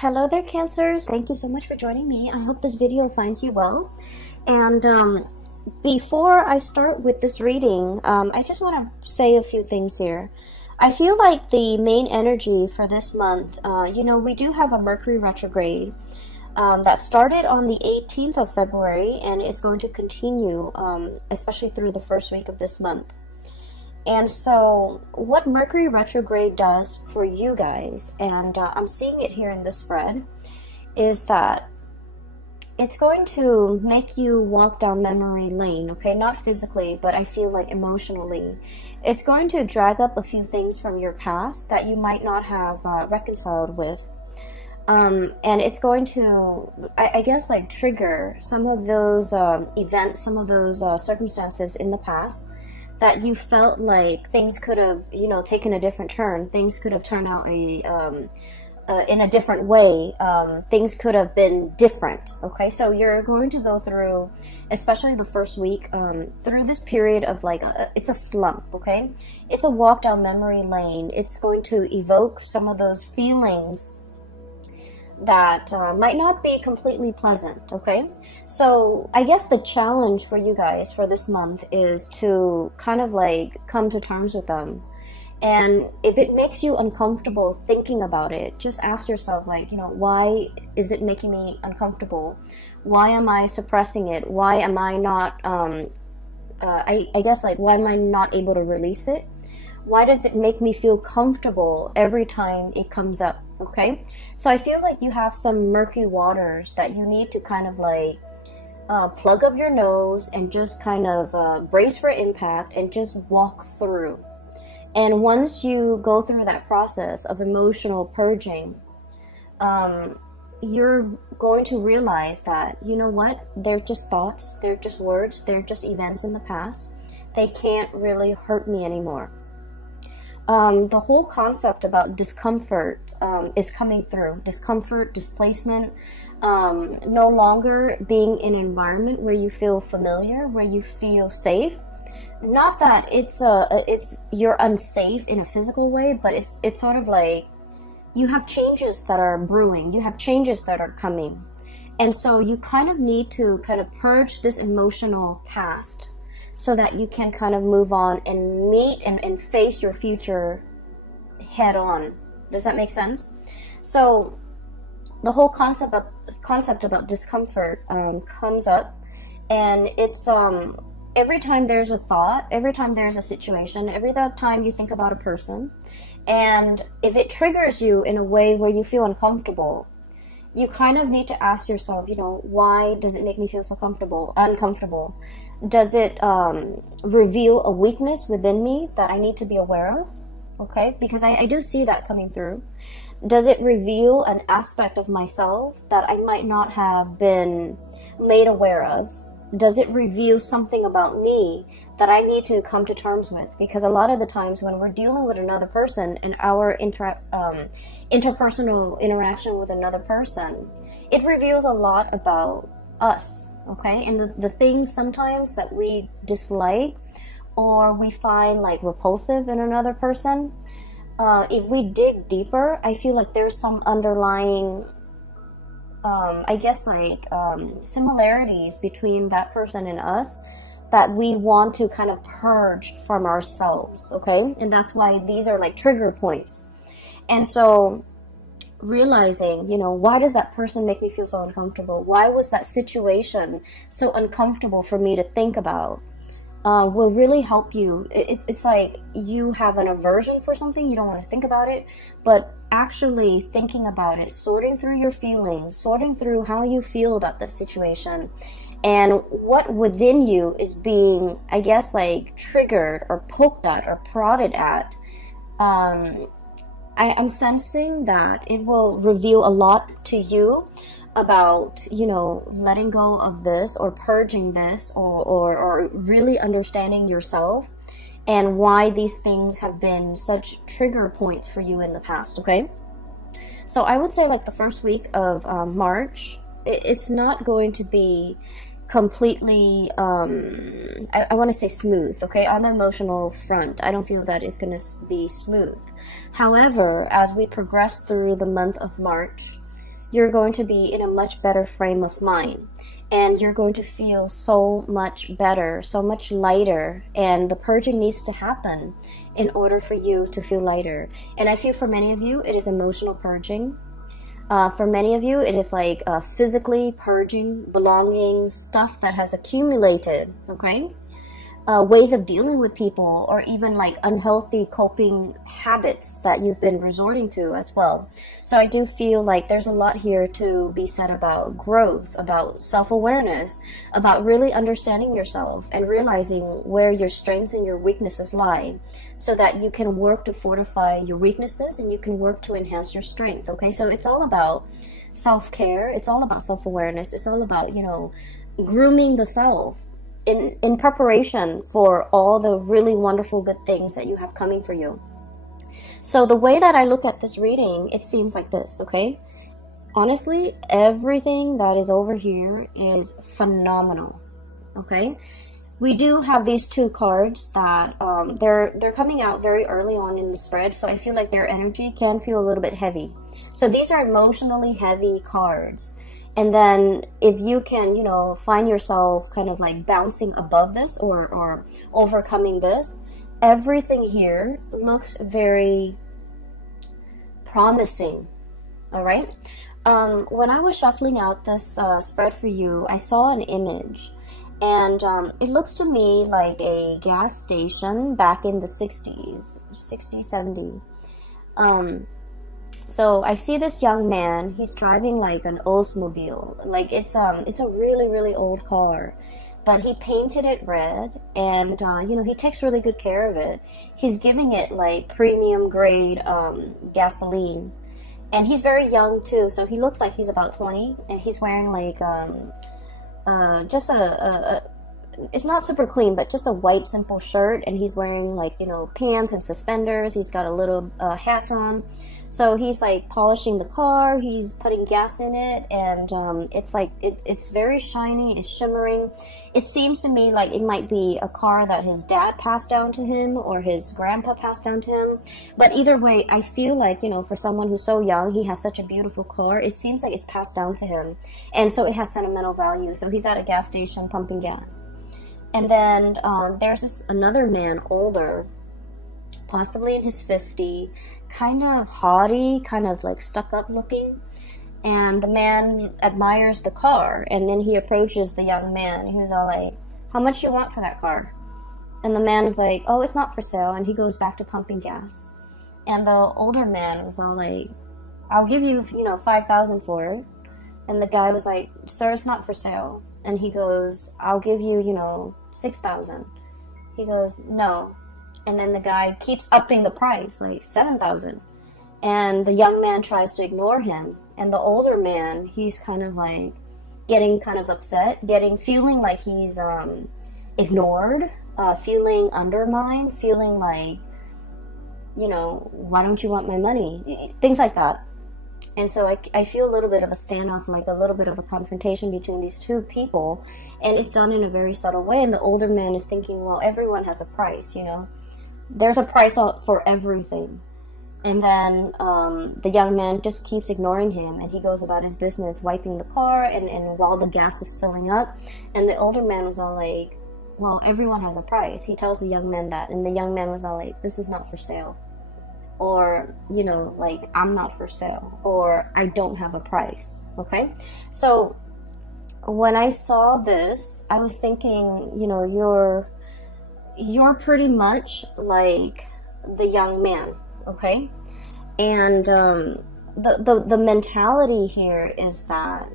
Hello there, Cancers. Thank you so much for joining me. I hope this video finds you well. And before I start with this reading, I just want to say a few things here. I feel like the main energy for this month, we do have a Mercury retrograde that started on the 18th of February, and it's going to continue, especially through the first week of this month. And so what Mercury retrograde does for you guys, and I'm seeing it here in this spread, is that it's going to make you walk down memory lane, okay? Not physically, but I feel like emotionally. It's going to drag up a few things from your past that you might not have reconciled with. And it's going to, I guess, like trigger some of those events, some of those circumstances in the past that you felt like things could have, taken a different turn. Things could have turned out in a different way. Things could have been different. Okay, so you're going to go through, especially the first week, through this period of like, it's a slump. Okay, it's a walk down memory lane. It's going to evoke some of those feelings that might not be completely pleasant, okay? So I guess the challenge for you guys for this month is to kind of like come to terms with them. And if it makes you uncomfortable thinking about it, just ask yourself, like, why is it making me uncomfortable? Why am I suppressing it? Why am I not, I guess, like, why am I not able to release it? Why does it make me feel comfortable every time it comes up? Okay, so I feel like you have some murky waters that you need to kind of like plug up your nose and just kind of brace for impact and just walk through. And once you go through that process of emotional purging, you're going to realize that, you know what, they're just thoughts, they're just words, they're just events in the past. They can't really hurt me anymore. The whole concept about discomfort is coming through. Discomfort, displacement, no longer being in an environment where you feel familiar, where you feel safe. Not that it's you're unsafe in a physical way, but it's sort of like you have changes that are brewing. You have changes that are coming. And so you kind of need to kind of purge this emotional past, so that you can kind of move on and meet and face your future head on. Does that make sense? So the whole concept about discomfort comes up, and it's every time there's a thought, every time there's a situation, every time you think about a person, and if it triggers you in a way where you feel uncomfortable, you kind of need to ask yourself, why does it make me feel so uncomfortable? Does it reveal a weakness within me that I need to be aware of? Okay, because I do see that coming through. Does it reveal an aspect of myself that I might not have been made aware of? Does it reveal something about me that I need to come to terms with? Because a lot of the times when we're dealing with another person and our interpersonal interaction with another person, it reveals a lot about us, okay? And the things sometimes that we dislike or we find like repulsive in another person, if we dig deeper, I feel like there's some underlying I guess like similarities between that person and us that we want to kind of purge from ourselves, okay? And that's why these are like trigger points. And so realizing, why does that person make me feel so uncomfortable? Why was that situation so uncomfortable for me to think about? Will really help you. It's like you have an aversion for something, you don't want to think about it, but actually thinking about it, sorting through your feelings, sorting through how you feel about the situation, and what within you is being, I guess, like triggered or poked at or prodded at. I'm sensing that it will reveal a lot to you about, letting go of this or purging this or really understanding yourself and why these things have been such trigger points for you in the past, okay? So I would say like the first week of March, it's not going to be completely, I want to say smooth, okay? On the emotional front, I don't feel that it's going to be smooth. However, as we progress through the month of March, you're going to be in a much better frame of mind, and you're going to feel so much better, so much lighter, and the purging needs to happen in order for you to feel lighter. And I feel for many of you, it is emotional purging. For many of you, it is like physically purging belongings, stuff that has accumulated, okay? Ways of dealing with people, or even like unhealthy coping habits that you've been resorting to as well. So I do feel like there's a lot here to be said about growth, about self-awareness, about really understanding yourself and realizing where your strengths and your weaknesses lie, so that you can work to fortify your weaknesses and you can work to enhance your strength. Okay, so it's all about self-care, it's all about self-awareness, it's all about, you know, grooming the self in preparation for all the really wonderful good things that you have coming for you. So the way that I look at this reading, it seems like this, okay? Honestly, everything that is over here is phenomenal, okay? We do have these two cards that they're coming out very early on in the spread, so I feel like their energy can feel a little bit heavy. So these are emotionally heavy cards. And then if you can, you know, find yourself kind of like bouncing above this or overcoming this, everything here looks very promising. All right. When I was shuffling out this spread for you, I saw an image, and it looks to me like a gas station back in the 60s, 70. So I see this young man, he's driving like an Oldsmobile. Like it's a really, really old car, but he painted it red, and you know, he takes really good care of it. He's giving it like premium grade gasoline, and he's very young too, so he looks like he's about 20, and he's wearing like just it's not super clean, but just a white simple shirt, and he's wearing like, you know, pants and suspenders. He's got a little hat on. So he's like polishing the car, he's putting gas in it, and it's like, it's very shiny, it's shimmering. It seems to me like it might be a car that his dad passed down to him or his grandpa passed down to him. But either way, I feel like, you know, for someone who's so young, he has such a beautiful car, it seems like it's passed down to him. And so it has sentimental value. So he's at a gas station pumping gas. And then there's another man, older, possibly in his 50s, kind of haughty, kind of like stuck up looking. And the man admires the car, and then he approaches the young man. He's all like, "How much you want for that car?" And the man is like, "Oh, it's not for sale." And he goes back to pumping gas. And the older man was all like, "I'll give you, you know, 5,000 for it." And the guy was like, "Sir, it's not for sale." And he goes, "I'll give you, you know, 6,000. He goes, "No." And then the guy keeps upping the price, like 7,000. And the young man tries to ignore him. And the older man, he's kind of like getting kind of upset, feeling like he's ignored, feeling undermined, feeling like, you know, "Why don't you want my money?" Things like that. And so I feel a little bit of a standoff, like a little bit of a confrontation between these two people. And it's done in a very subtle way. And the older man is thinking, well, everyone has a price, you know. There's a price for everything. And then the young man just keeps ignoring him, and he goes about his business, wiping the car, and while the gas is filling up. And the older man was all like, well, everyone has a price. He tells the young man that, and the young man was all like, "This is not for sale." Or, you know, like, "I'm not for sale," or "I don't have a price." Okay? So when I saw this, I was thinking, you know, you're pretty much like the young man, okay? And the mentality here is that,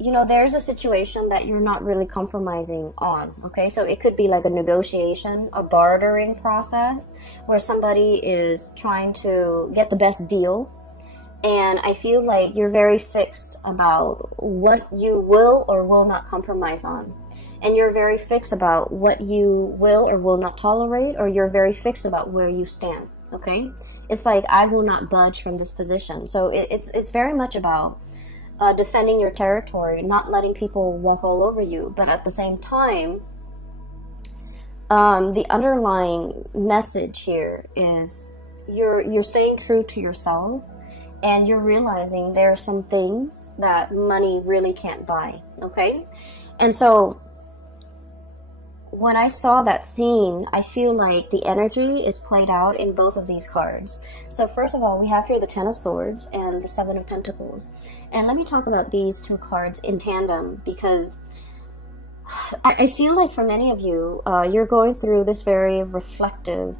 you know, there's a situation that you're not really compromising on, okay? So it could be like a negotiation, a bartering process, where somebody is trying to get the best deal. And I feel like you're very fixed about what you will or will not compromise on. And you're very fixed about what you will or will not tolerate, or you're very fixed about where you stand, okay? It's like, I will not budge from this position. So it's very much about defending your territory, not letting people walk all over you. But at the same time, the underlying message here is you're staying true to yourself, and you're realizing there are some things that money really can't buy, okay? And so when I saw that theme, I feel like the energy is played out in both of these cards. So first of all, we have here the Ten of Swords and the Seven of Pentacles. And let me talk about these two cards in tandem, because I feel like for many of you, you're going through this very reflective,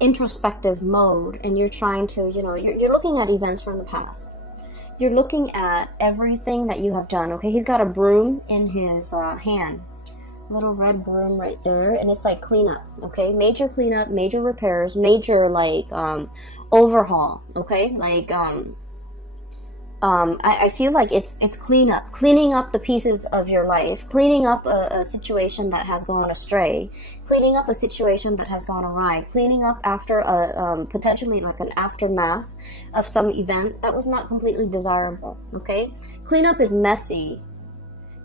introspective mode, and you're trying to, you know, you're looking at events from the past. You're looking at everything that you have done, okay? He's got a broom in his hand. Little red broom right there, and it's like cleanup, okay? Major cleanup, major repairs, major like overhaul, okay? Like I feel like it's cleanup, cleaning up the pieces of your life, cleaning up a situation that has gone astray, cleaning up a situation that has gone awry, cleaning up after a potentially like an aftermath of some event that was not completely desirable, okay? Cleanup is messy.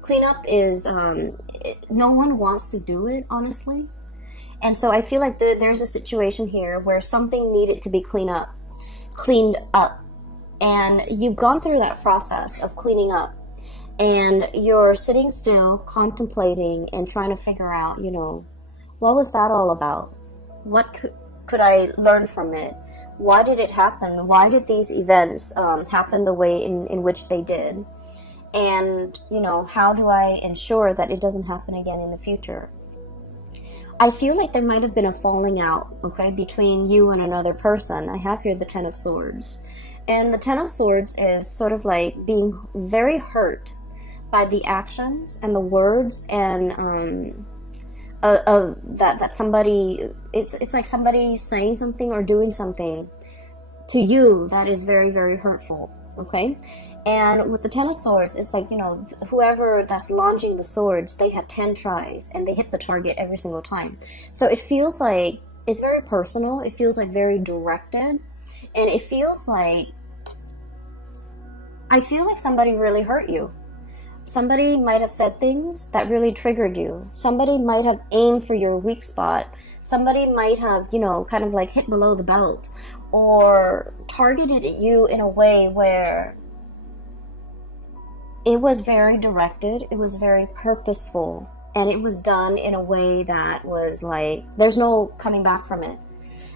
Cleanup is, no one wants to do it, honestly. And so I feel like there's a situation here where something needed to be cleaned up. And you've gone through that process of cleaning up. And you're sitting still, contemplating, and trying to figure out, you know, what was that all about? What could I learn from it? Why did it happen? Why did these events happen the way in which they did? And, you know, how do I ensure that it doesn't happen again in the future? I feel like there might have been a falling out, okay, between you and another person. I have here the Ten of Swords. And the Ten of Swords is sort of like being very hurt by the actions and the words and that somebody, it's like somebody saying something or doing something to you that is very, very hurtful, okay? And with the Ten of Swords, it's like, you know, whoever that's launching the swords, they had 10 tries and they hit the target every single time. So it feels like it's very personal. It feels like very directed. And it feels like, I feel like somebody really hurt you. Somebody might have said things that really triggered you. Somebody might have aimed for your weak spot. Somebody might have, you know, kind of like hit below the belt or targeted at you in a way where it was very directed, it was very purposeful, and it was done in a way that was like, there's no coming back from it.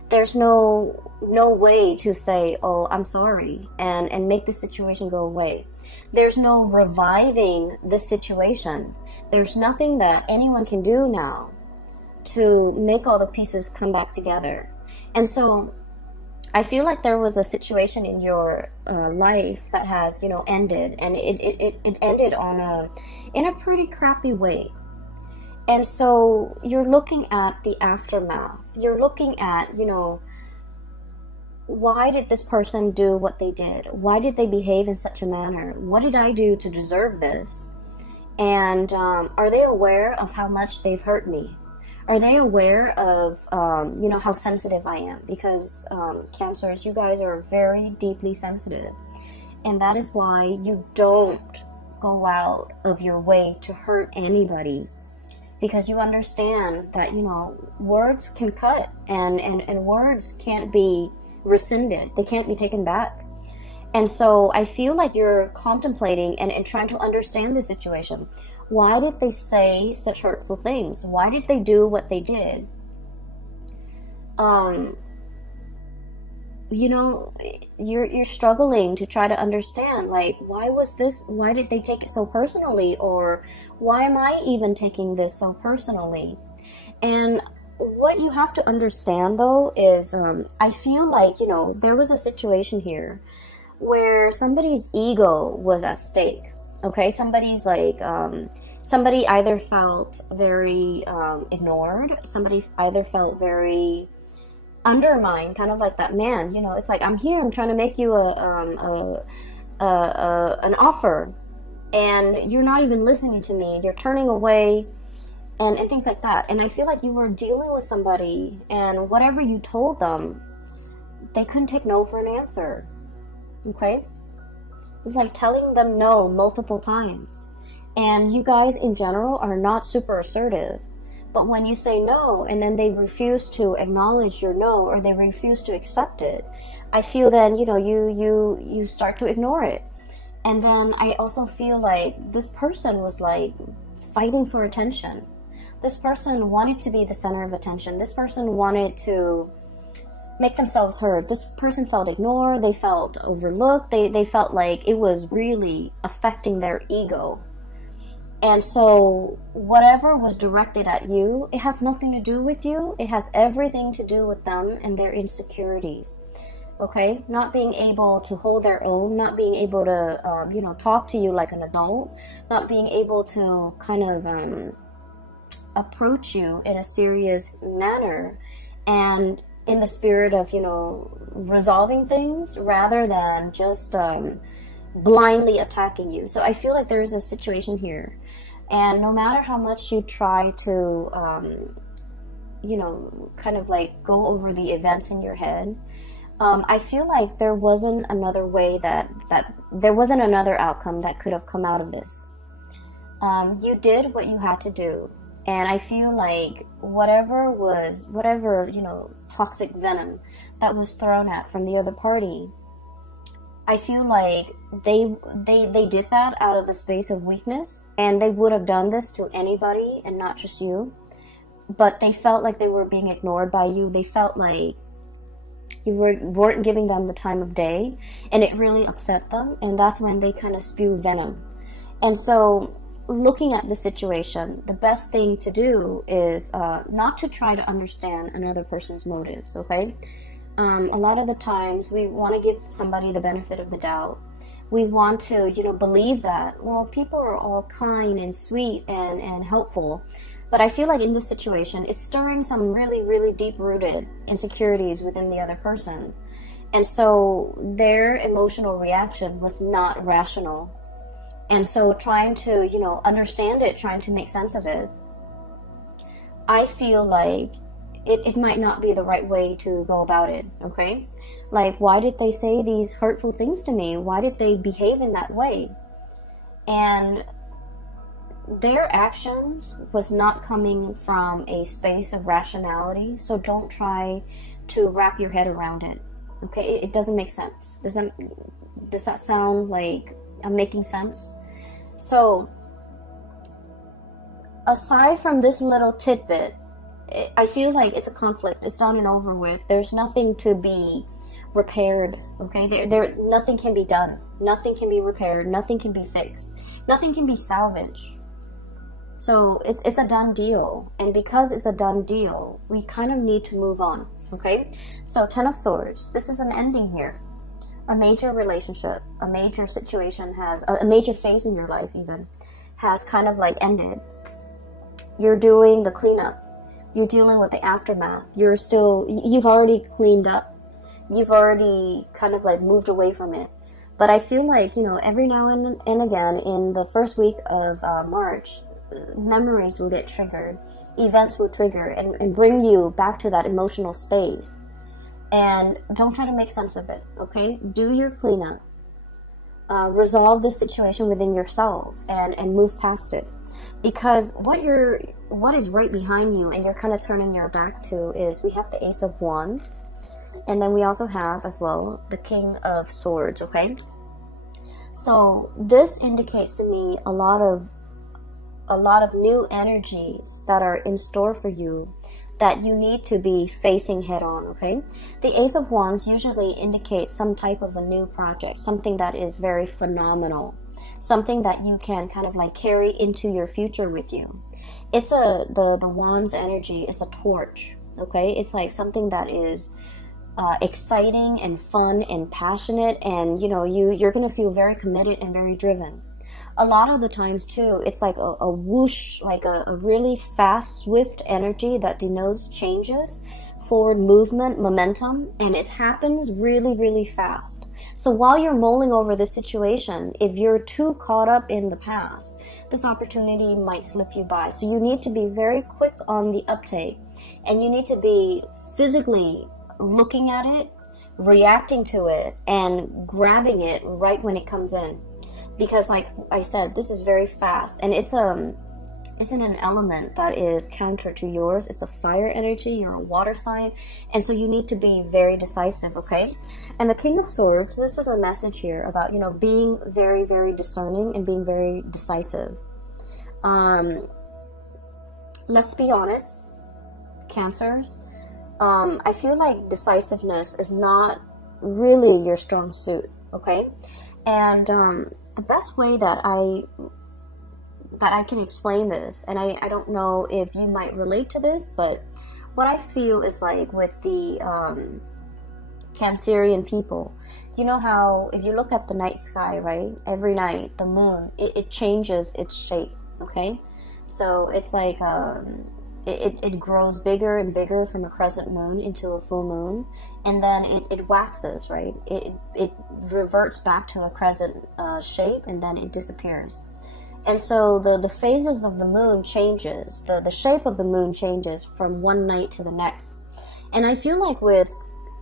There's no way to say, oh, I'm sorry, and make the situation go away. There's no reviving the situation. There's nothing that anyone can do now to make all the pieces come back together. And so I feel like there was a situation in your life that has, you know, ended, and it ended in a pretty crappy way. And so you're looking at the aftermath. You're looking at, you know, why did this person do what they did? Why did they behave in such a manner? What did I do to deserve this? And are they aware of how much they've hurt me? Are they aware of, you know, how sensitive I am? Because Cancers, you guys are very deeply sensitive. And that is why you don't go out of your way to hurt anybody. Because you understand that, you know, words can cut and words can't be rescinded. They can't be taken back. And so I feel like you're contemplating and trying to understand the situation. Why did they say such hurtful things? Why did they do what they did? You know, you're struggling to try to understand, like, why did they take it so personally? Or why am I even taking this so personally? And what you have to understand, though, is I feel like, you know, there was a situation here where somebody's ego was at stake. Okay, somebody's like, somebody either felt very ignored, somebody either felt very undermined, kind of like that man, you know, it's like, I'm here, I'm trying to make you an offer, and you're not even listening to me, you're turning away, and things like that. And I feel like you were dealing with somebody, and whatever you told them, they couldn't take no for an answer, okay? It's like telling them no multiple times. And you guys in general are not super assertive. But when you say no and then they refuse to acknowledge your no, or they refuse to accept it, I feel then, you know, you start to ignore it. And then I also feel like this person was like fighting for attention. This person wanted to be the center of attention. This person wanted to make themselves heard. This person felt ignored. They felt overlooked. They felt like it was really affecting their ego. And so whatever was directed at you, it has nothing to do with you. It has everything to do with them and their insecurities. Okay? Not being able to hold their own, not being able to, you know, talk to you like an adult, not being able to kind of approach you in a serious manner and in the spirit of, you know, resolving things rather than just blindly attacking you. So I feel like there's a situation here, and no matter how much you try to you know, kind of like go over the events in your head, I feel like there wasn't another way that there wasn't another outcome that could have come out of this. You did what you had to do, and I feel like whatever, you know, toxic venom that was thrown at from the other party, I feel like they did that out of a space of weakness, and they would have done this to anybody and not just you. But they felt like they were being ignored by you. They felt like you weren't giving them the time of day, and it really upset them, and that's when they kind of spew venom. And so looking at the situation, the best thing to do is not to try to understand another person's motives, okay? A lot of the times we want to give somebody the benefit of the doubt. We want to, you know, believe that, well, people are all kind and sweet and helpful. But I feel like in this situation, it's stirring some really, really deep-rooted insecurities within the other person. And so their emotional reaction was not rational. And so trying to, you know, understand it, trying to make sense of it, I feel like it might not be the right way to go about it, okay? Like, why did they say these hurtful things to me? Why did they behave in that way? And their actions was not coming from a space of rationality, so don't try to wrap your head around it, okay? It doesn't make sense. Does that sound like I'm making sense? So, aside from this little tidbit, I feel like it's a conflict. It's done and over with. There's nothing to be repaired, okay? Nothing can be done. Nothing can be repaired. Nothing can be fixed. Nothing can be salvaged. So it's a done deal. And because it's a done deal, we kind of need to move on, okay? So 10 of Swords. This is an ending here. A major relationship, a major situation has, a major phase in your life even, has kind of like ended. You're doing the cleanup. You're dealing with the aftermath. You've already cleaned up. You've already kind of like moved away from it. But I feel like, you know, every now and again in the first week of March, memories will get triggered. Events will trigger and bring you back to that emotional space. And don't try to make sense of it, okay? Do your cleanup. Resolve this situation within yourself and move past it. Because what is right behind you and you're kind of turning your back to is we have the Ace of Wands, and then we also have as well the King of Swords, okay? So this indicates to me a lot of new energies that are in store for you that you need to be facing head on, okay? The Ace of Wands usually indicates some type of a new project, something that is very phenomenal, something that you can kind of like carry into your future with you. It's the Wands energy is a torch, okay? It's like something that is exciting and fun and passionate, and you know, you're gonna feel very committed and very driven. A lot of the times too, it's like a whoosh, like a really fast, swift energy that denotes changes, forward movement, momentum, and it happens really, really fast. So while you're mulling over this situation, if you're too caught up in the past, this opportunity might slip you by. So you need to be very quick on the uptake, and you need to be physically looking at it, reacting to it, and grabbing it right when it comes in. Because like I said, this is very fast, and it's It's in an element that is counter to yours. It's a fire energy. You're a water sign. And so you need to be very decisive, okay? And the King of Swords, this is a message here about, you know, being very, very discerning and being very decisive. Let's be honest, Cancers. I feel like decisiveness is not really your strong suit, okay? And the best way that I can explain this, and I don't know if you might relate to this, but what I feel is like with the Cancerian people, you know how if you look at the night sky, right, every night the moon, it changes its shape, okay? So it's like it grows bigger and bigger from a crescent moon into a full moon, and then it waxes, right? It reverts back to a crescent shape, and then it disappears. And so the phases of the moon changes, the shape of the moon changes from one night to the next. And I feel like with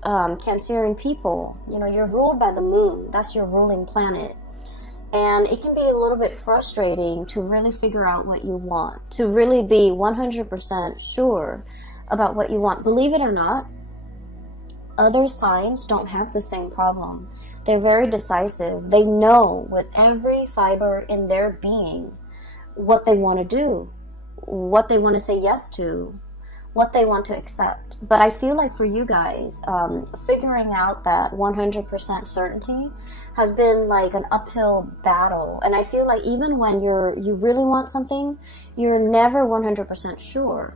Cancerian people, you know, you're ruled by the moon. That's your ruling planet. And it can be a little bit frustrating to really figure out what you want, to really be 100% sure about what you want. Believe it or not, other signs don't have the same problem. They're very decisive. They know with every fiber in their being what they want to do, what they want to say yes to, what they want to accept. But I feel like for you guys, figuring out that 100% certainty has been like an uphill battle. And I feel like even when you really want something, you're never 100% sure.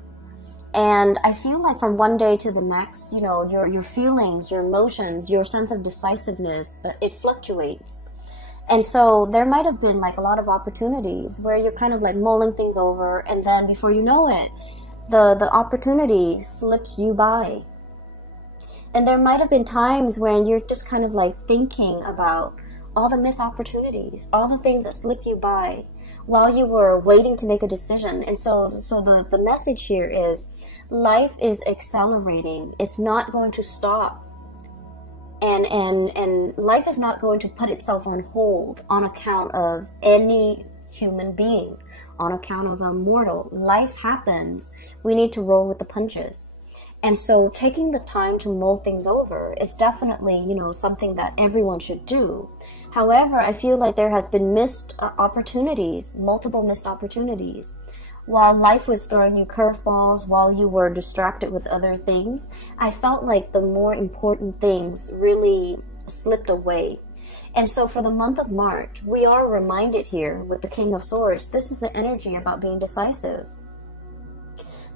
And I feel like from one day to the next, you know, your feelings, your emotions, your sense of decisiveness, it fluctuates. And so there might have been like a lot of opportunities where you're kind of like mulling things over, and then before you know it, the opportunity slips you by. And there might have been times when you're just kind of like thinking about all the missed opportunities, all the things that slipped you by while you were waiting to make a decision. And so the message here is life is accelerating. It's not going to stop. And life is not going to put itself on hold on account of any human being, on account of a mortal. Life happens. We need to roll with the punches. And so taking the time to mull things over is definitely, you know, something that everyone should do. However, I feel like there has been missed opportunities, multiple missed opportunities. While life was throwing you curveballs, while you were distracted with other things, I felt like the more important things really slipped away. And so for the month of March, we are reminded here with the King of Swords, this is the energy about being decisive.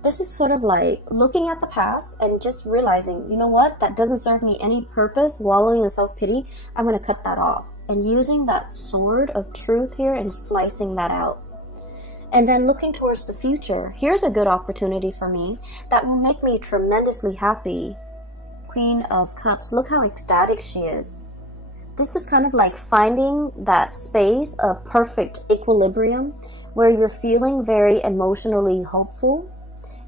This is sort of like looking at the past and just realizing, you know what, that doesn't serve me any purpose, wallowing in self-pity, I'm going to cut that off. And using that sword of truth here and slicing that out. And then looking towards the future, here's a good opportunity for me that will make me tremendously happy. Queen of Cups, look how ecstatic she is. This is kind of like finding that space of perfect equilibrium where you're feeling very emotionally hopeful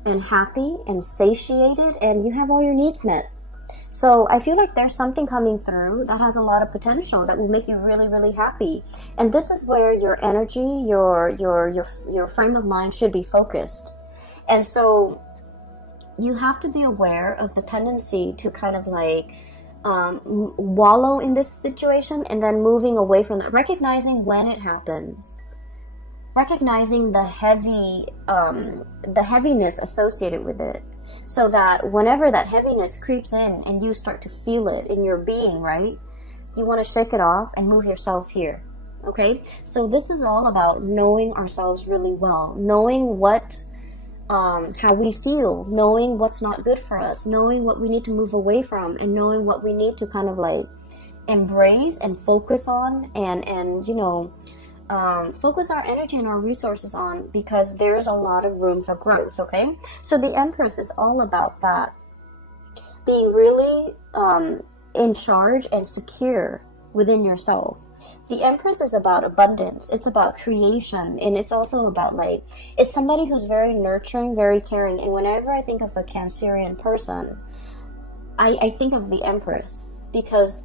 and happy and satiated, and you have all your needs met. So I feel like there's something coming through that has a lot of potential that will make you really, really happy. And this is where your energy, your frame of mind should be focused. And so you have to be aware of the tendency to kind of like wallow in this situation and then moving away from that, recognizing when it happens. Recognizing the heaviness associated with it, so that whenever that heaviness creeps in and you start to feel it in your being, right, you want to shake it off and move yourself here, okay? So this is all about knowing ourselves really well, knowing what, how we feel, knowing what's not good for us, knowing what we need to move away from, and knowing what we need to kind of like embrace and focus on, and you know, focus our energy and our resources on, because there's a lot of room for growth, okay? So the Empress is all about that. Being really in charge and secure within yourself. The Empress is about abundance. It's about creation. And it's also about like, it's somebody who's very nurturing, very caring. And whenever I think of a Cancerian person, I think of the Empress, because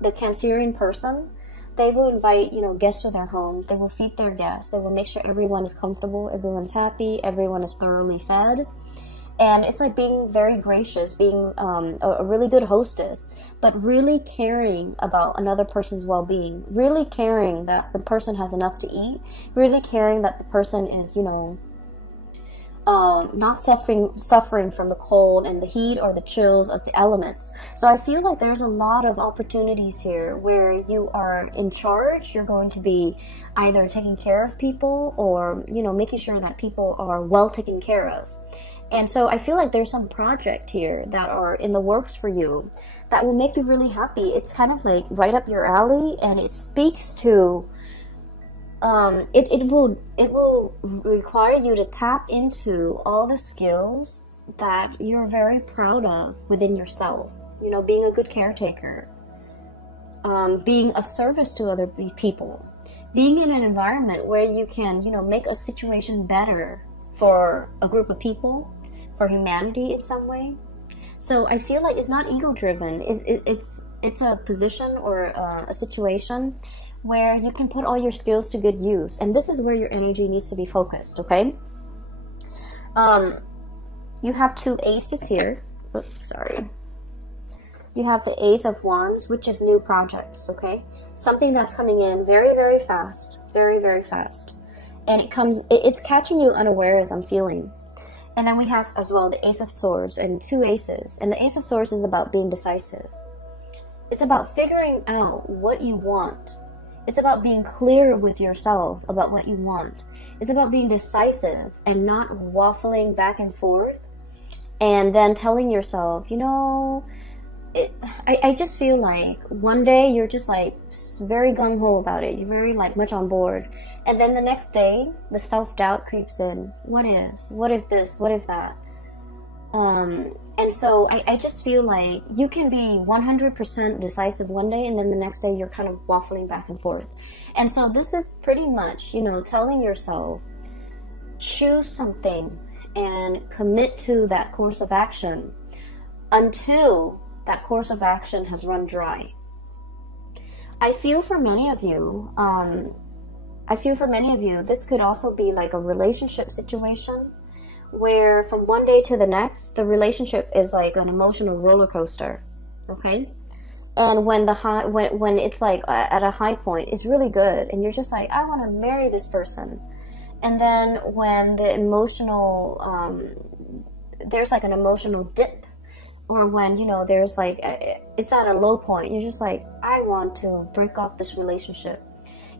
the Cancerian person, They will invite, you know, guests to their home. They will feed their guests. They will make sure everyone is comfortable, everyone's happy, everyone is thoroughly fed. And it's like being very gracious, being a really good hostess, but really caring about another person's well-being, really caring that the person has enough to eat, really caring that the person is, you know, not suffering from the cold and the heat or the chills of the elements. So I feel like there's a lot of opportunities here where you are in charge. You're going to be either taking care of people or, you know, making sure that people are well taken care of. And so I feel like there's some project here that are in the works for you that will make you really happy. It's kind of like right up your alley, and it speaks to it will require you to tap into all the skills that you're very proud of within yourself. You know, being a good caretaker, being of service to other people, being in an environment where you can, you know, make a situation better for a group of people, for humanity in some way. So I feel like it's not ego driven. It's a position or a situation where you can put all your skills to good use, and this is where your energy needs to be focused. Okay. You have two aces here. Oops, sorry. You have the Ace of Wands, which is new projects. Okay, something that's coming in very, very fast, very, very fast, and it's catching you unawares, I'm feeling. And then we have as well the Ace of Swords and two aces. And the Ace of Swords is about being decisive. It's about figuring out what you want. It's about being clear with yourself about what you want. It's about being decisive and not waffling back and forth and then telling yourself, you know, I just feel like one day you're just like very gung-ho about it. You're very like much on board. And then the next day, the self-doubt creeps in. What if this? What if that? And so I just feel like you can be 100% decisive one day, and then the next day you're kind of waffling back and forth. And so this is pretty much, you know, telling yourself, choose something and commit to that course of action until that course of action has run dry. I feel for many of you, this could also be like a relationship situation where from one day to the next, the relationship is like an emotional roller coaster. Okay. And when when it's like at a high point, it's really good. And you're just like, I want to marry this person. And then when the emotional, there's like an emotional dip, or when, you know, there's like, it's at a low point, you're just like, I want to break off this relationship.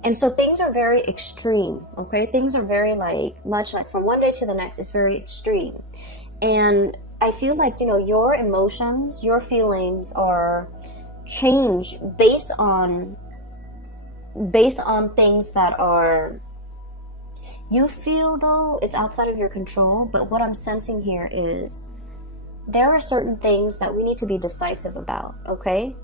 And so things are very extreme, okay? Things are very like, much like from one day to the next, it's very extreme. And I feel like, you know, your emotions, your feelings are changed based on things that are, you feel though it's outside of your control. But what I'm sensing here is there are certain things that we need to be decisive about, okay?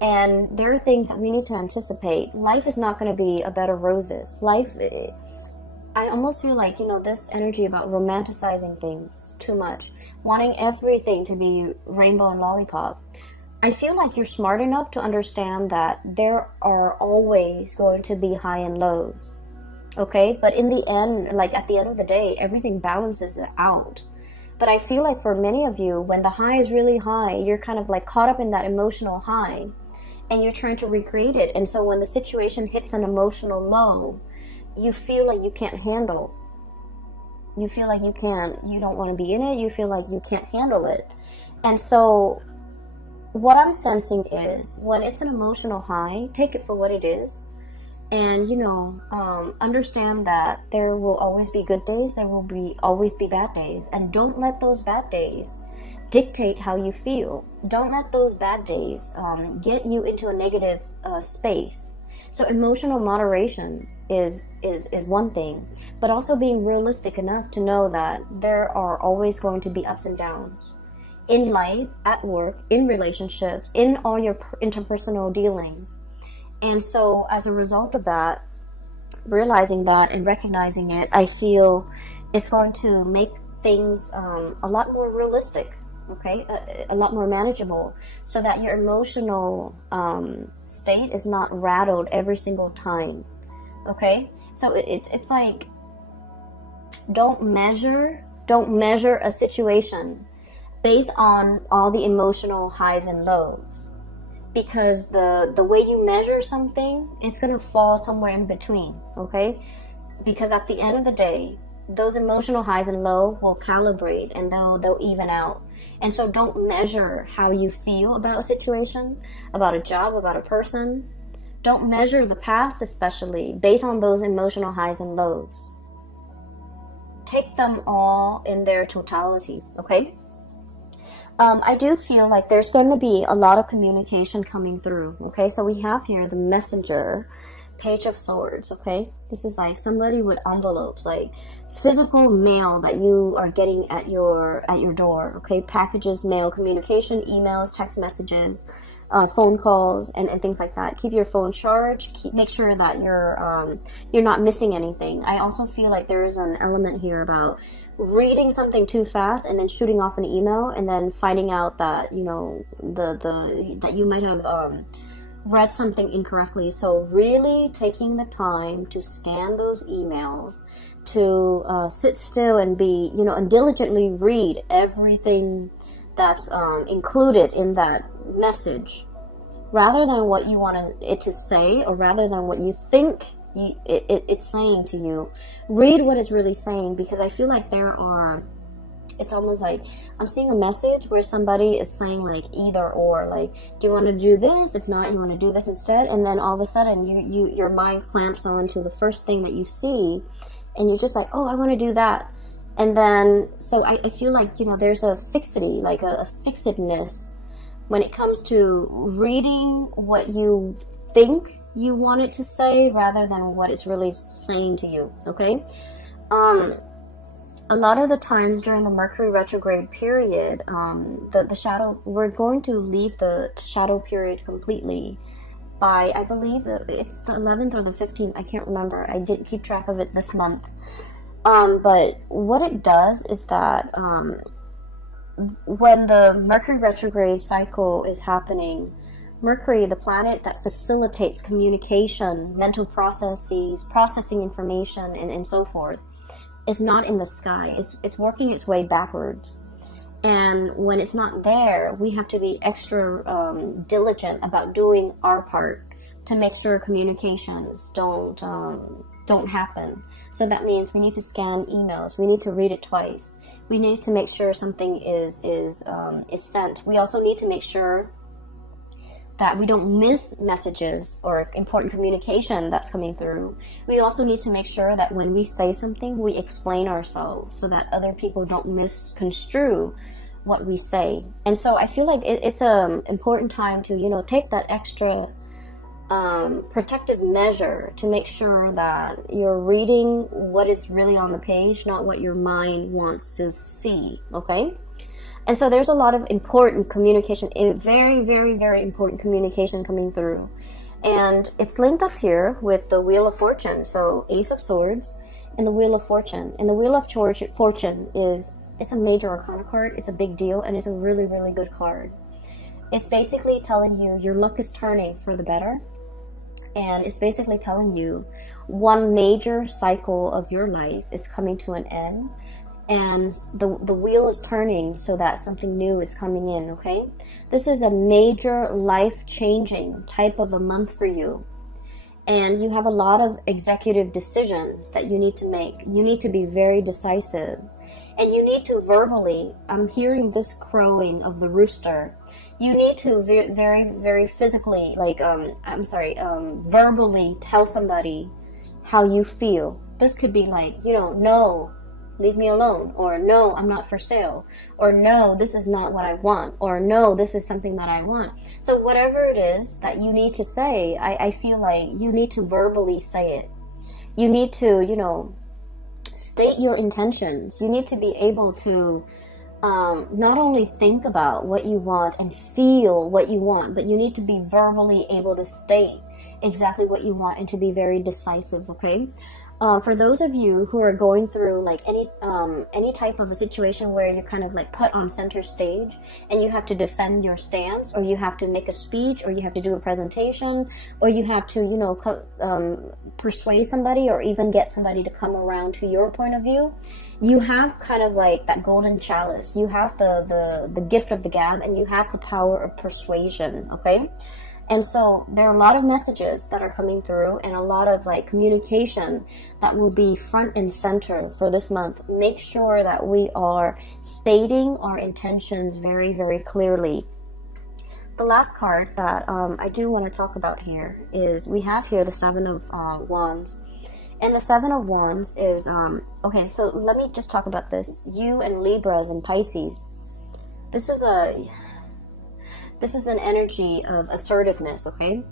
And there are things that we need to anticipate. Life is not going to be a bed of roses. I almost feel like, you know, this energy about romanticizing things too much, wanting everything to be rainbow and lollipop. I feel like you're smart enough to understand that there are always going to be high and lows, okay? But in the end, like at the end of the day, everything balances it out. But I feel like for many of you, when the high is really high, you're kind of like caught up in that emotional high and you're trying to recreate it. And so when the situation hits an emotional low, you feel like you can't handle. You feel like you don't want to be in it. You feel like you can't handle it. And so what I'm sensing is when it's an emotional high, take it for what it is. And, you know, understand that there will always be good days. There will always be bad days. And don't let those bad days dictate how you feel. Don't let those bad days get you into a negative space. So emotional moderation is one thing. But also being realistic enough to know that there are always going to be ups and downs. In life, at work, in relationships, in all your interpersonal dealings. And so as a result of that, realizing that and recognizing it, I feel it's going to make things a lot more realistic. okay? A lot more manageable, so that your emotional state is not rattled every single time, okay? So it's like, don't measure a situation based on all the emotional highs and lows, because the way you measure something, it's gonna fall somewhere in between, okay? Because at the end of the day, those emotional highs and lows will calibrate, and they'll even out. And so don't measure how you feel about a situation, about a job, about a person. Don't measure the past, especially based on those emotional highs and lows. Take them all in their totality, okay? I do feel like there's going to be a lot of communication coming through, okay? So we have here the Messenger, Page of Swords, okay? This is like somebody with envelopes, like physical mail that you are getting at your door, okay? Packages, mail, communication, emails, text messages, phone calls, and things like that. Keep your phone charged. Make sure that you're not missing anything. I also feel like there is an element here about reading something too fast and then shooting off an email, and then finding out that, you know, that you might have read something incorrectly. So really taking the time to scan those emails, to sit still and be, you know, and diligently read everything that's included in that message, rather than what you want it to say, or rather than what you think it's saying to you. Read what it's really saying, because I feel like it's almost like I'm seeing a message where somebody is saying like either or, like, do you want to do this? If not, you want to do this instead. And then all of a sudden your mind clamps on to the first thing that you see, and you're just like, oh, I want to do that. And then, so I feel like, you know, there's a fixity, like a fixedness when it comes to reading what you think you want it to say, rather than what it's really saying to you, okay? A lot of the times during the Mercury retrograde period, the shadow, we're going to leave the shadow period completely by, I believe it's the 11th or the 15th, I can't remember. I didn't keep track of it this month. But what it does is that when the Mercury retrograde cycle is happening, Mercury, the planet that facilitates communication, mental processes, processing information, and so forth, is not in the sky. It's working its way backwards. And when it's not there, we have to be extra diligent about doing our part to make sure communications don't happen. So that means we need to scan emails. We need to read it twice. We need to make sure something is sent. We also need to make sure that we don't miss messages or important communication that's coming through. We also need to make sure that when we say something, we explain ourselves so that other people don't misconstrue what we say. And so I feel like it's an important time to, you know, take that extra protective measure to make sure that you're reading what is really on the page, not what your mind wants to see, okay? And so there's a lot of important communication, very, very, very important communication coming through. And it's linked up here with the Wheel of Fortune. So Ace of Swords and the Wheel of Fortune. And the Wheel of Fortune it's a major arcana card. It's a big deal, and it's a really, really good card. It's basically telling you your luck is turning for the better. And it's basically telling you one major cycle of your life is coming to an end. And the wheel is turning so that something new is coming in, okay? This is a major life-changing type of a month for you. And you have a lot of executive decisions that you need to make. You need to be very decisive. And you need to verbally, I'm hearing this crowing of the rooster. You need to very, very physically, like, verbally tell somebody how you feel. This could be like, you know, no, leave me alone, or no, I'm not for sale, or no, this is not what I want, or no, this is something that I want. So whatever it is that you need to say, I feel like you need to verbally say it. You need to, you know, state your intentions. You need to be able to not only think about what you want and feel what you want, but you need to be verbally able to state exactly what you want and to be very decisive, okay? For those of you who are going through like any type of a situation where you're kind of like put on center stage and you have to defend your stance, or you have to make a speech, or you have to do a presentation, or you have to, you know, persuade somebody, or even get somebody to come around to your point of view, you have kind of like that golden chalice. You have the gift of the gab, and you have the power of persuasion, okay? And so there are a lot of messages that are coming through, and a lot of like communication that will be front and center for this month. Make sure that we are stating our intentions very, very clearly. The last card that I do want to talk about here is, we have here the Seven of Wands. And the Seven of Wands is, okay, so let me just talk about this. You and Libras and Pisces. This is an energy of assertiveness, okay?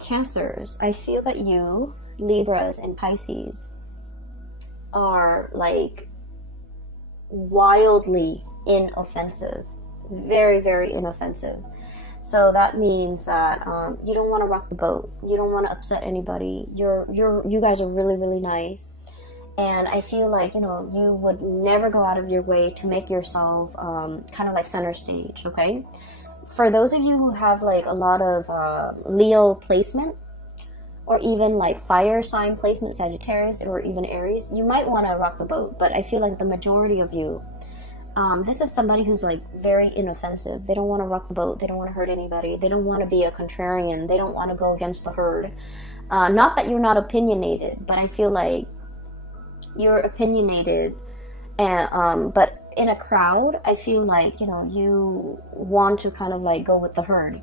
Cancers, I feel that you, Libras and Pisces, are like wildly inoffensive. Very, very inoffensive. So that means that you don't want to rock the boat. You don't want to upset anybody. You guys are really, really nice. And I feel like, you know, you would never go out of your way to make yourself kind of like center stage, okay? For those of you who have like a lot of Leo placement, or even like fire sign placement, Sagittarius, or even Aries, you might want to rock the boat. But I feel like the majority of you, this is somebody who's like very inoffensive. They don't want to rock the boat. They don't want to hurt anybody. They don't want to be a contrarian. They don't want to go against the herd. Not that you're not opinionated, but I feel like you're opinionated, and but in a crowd, I feel like, you know, you want to kind of like go with the herd.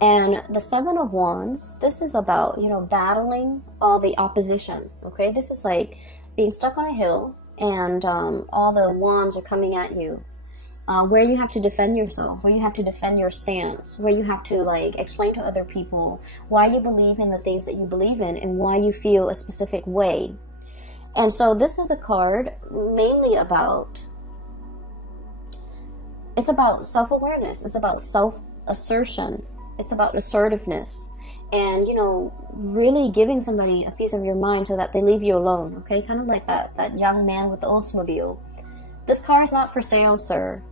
And the Seven of Wands, this is about, you know, battling all the opposition, okay? This is like being stuck on a hill, and all the wands are coming at you, where you have to defend yourself, where you have to defend your stance, where you have to like explain to other people why you believe in the things that you believe in, and why you feel a specific way. And so this is a card mainly about, it's about self-awareness. It's about self-assertion. It's about assertiveness. And, you know, really giving somebody a piece of your mind so that they leave you alone, okay? Kind of like that young man with the Oldsmobile. This car is not for sale, sir.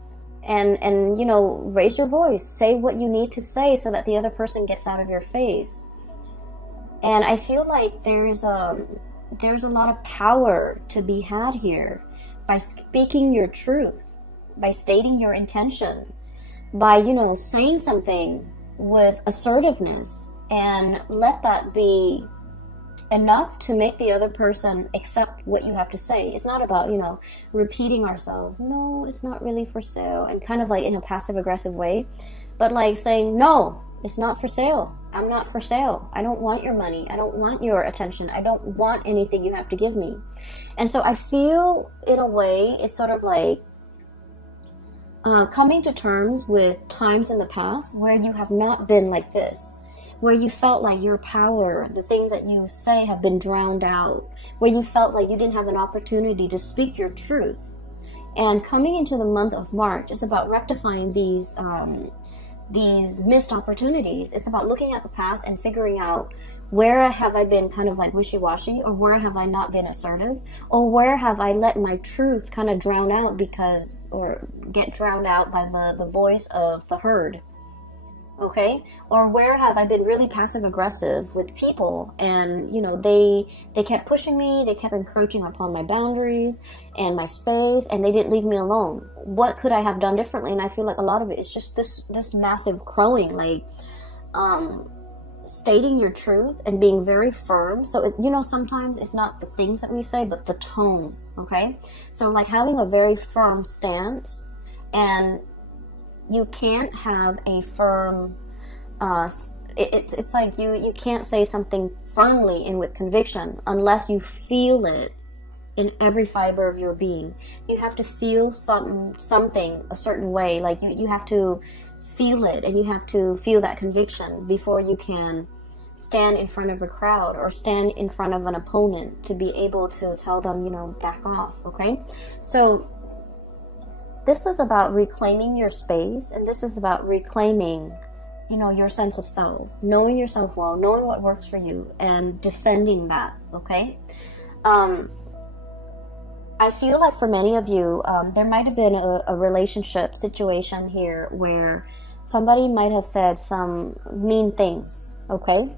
And you know, raise your voice. Say what you need to say so that the other person gets out of your face. And I feel like there's a lot of power to be had here by speaking your truth, by stating your intention, by, you know, saying something with assertiveness, and let that be enough to make the other person accept what you have to say. It's not about, you know, repeating ourselves. No, it's not really for sale, and kind of like in a passive aggressive way, but like saying, no, it's not for sale. I'm not for sale. I don't want your money. I don't want your attention. I don't want anything you have to give me. And so I feel, in a way, it's sort of like coming to terms with times in the past where you have not been like this, where you felt like your power, the things that you say, have been drowned out, where you felt like you didn't have an opportunity to speak your truth. And coming into the month of March is about rectifying these missed opportunities. It's about looking at the past and figuring out, where have I been kind of like wishy-washy, or where have I not been assertive, or where have I let my truth kind of drown out or get drowned out by the voice of the herd, okay? Or where have I been really passive-aggressive with people, and, you know, they kept pushing me, they kept encroaching upon my boundaries and my space, and they didn't leave me alone. What could I have done differently? And I feel like a lot of it is just this massive crowing, like, stating your truth and being very firm. So, you know, sometimes it's not the things that we say, but the tone, okay? So, like, having a very firm stance, and you can't have a firm, it's like you can't say something firmly and with conviction unless you feel it in every fiber of your being. You have to feel something a certain way, like you have to feel it, and you have to feel that conviction before you can stand in front of a crowd or stand in front of an opponent to be able to tell them, you know, back off, okay? So this is about reclaiming your space, and this is about reclaiming you know, your sense of self, knowing yourself well, knowing what works for you, and defending that, okay? I feel like for many of you, there might have been a relationship situation here where somebody might have said some mean things, okay?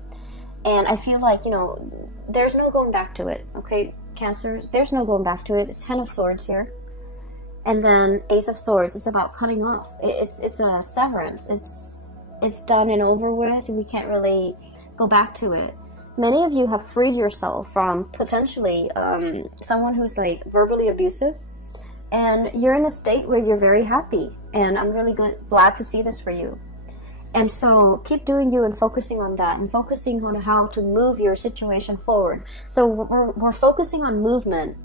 And I feel like, you know, there's no going back to it, okay, Cancers? There's no going back to it. It's Ten of Swords here. And then Ace of Swords, it's about cutting off. It's a severance. It's done and over with. We can't really go back to it. Many of you have freed yourself from potentially someone who's like verbally abusive, and you're in a state where you're very happy, and I'm really glad to see this for you. And so keep doing you and focusing on that, and focusing on how to move your situation forward. So we're focusing on movement,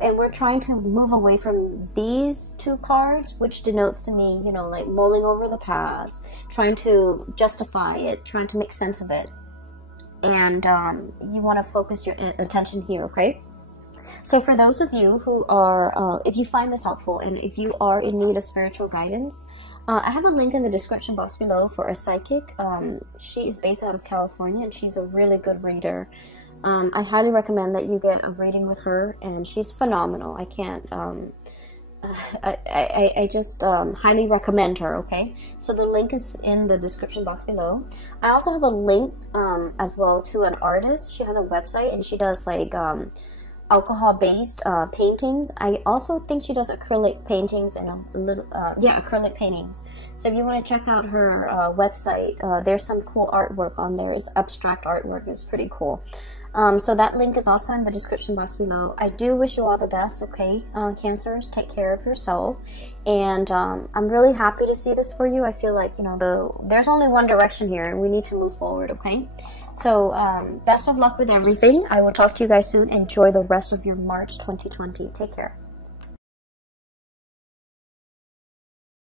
and we're trying to move away from these two cards, which denotes to me, you know, like mulling over the past, trying to justify it, trying to make sense of it. And you want to focus your attention here, okay? So for those of you who are, if you find this helpful, and if you are in need of spiritual guidance, I have a link in the description box below for a psychic. She is based out of California, and she's a really good reader. I highly recommend that you get a reading with her, and she's phenomenal. I can't, I just highly recommend her, okay? So the link is in the description box below. I also have a link as well to an artist. She has a website, and she does like alcohol-based paintings. I also think she does acrylic paintings and a little, yeah, acrylic paintings. So if you want to check out her website, there's some cool artwork on there. It's abstract artwork. It's pretty cool. So that link is also in the description box below. I do wish you all the best, okay, Cancers? Take care of yourself. And I'm really happy to see this for you. I feel like, you know, there's only one direction here, and we need to move forward, okay? So best of luck with everything. I will talk to you guys soon. Enjoy the rest of your March 2020. Take care.